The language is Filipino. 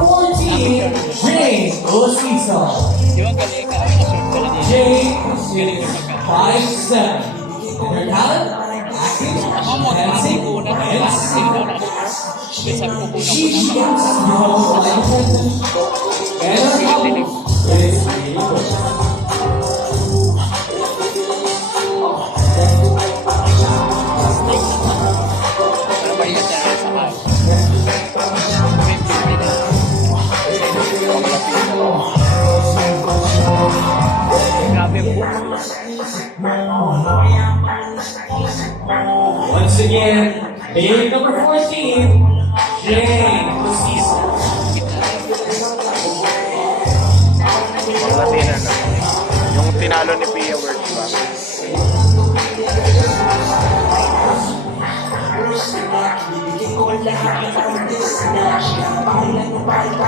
14, Jay Osiso. Jay is 5'7". And her talent, acting, dancing, and singing. She gets no license, and her hobby is really good. Once again, big number 14, Jay Osiso. Mga Latina na. Yung tinalo ni Pia Words ba? Bibigyan ko ang lahat ng pagkakis na siya. Pakilan mo ba ito?